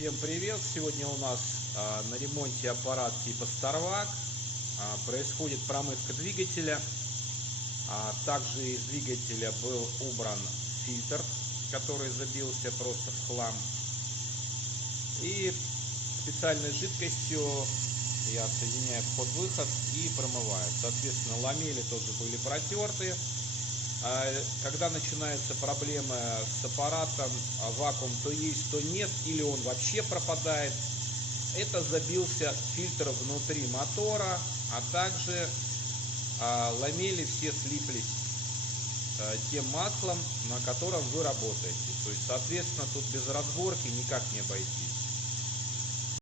Всем привет! Сегодня у нас на ремонте аппарат типа Starvac. Происходит промывка двигателя. Также из двигателя был убран фильтр, который забился просто в хлам. И специальной жидкостью я соединяю вход-выход и промываю. Соответственно, ламели тоже были протерты. Когда начинаются проблемы с аппаратом, вакуум то есть, то нет, или он вообще пропадает, это забился фильтр внутри мотора, а также ламели все слиплись тем маслом, на котором вы работаете. То есть, соответственно, тут без разборки никак не обойтись.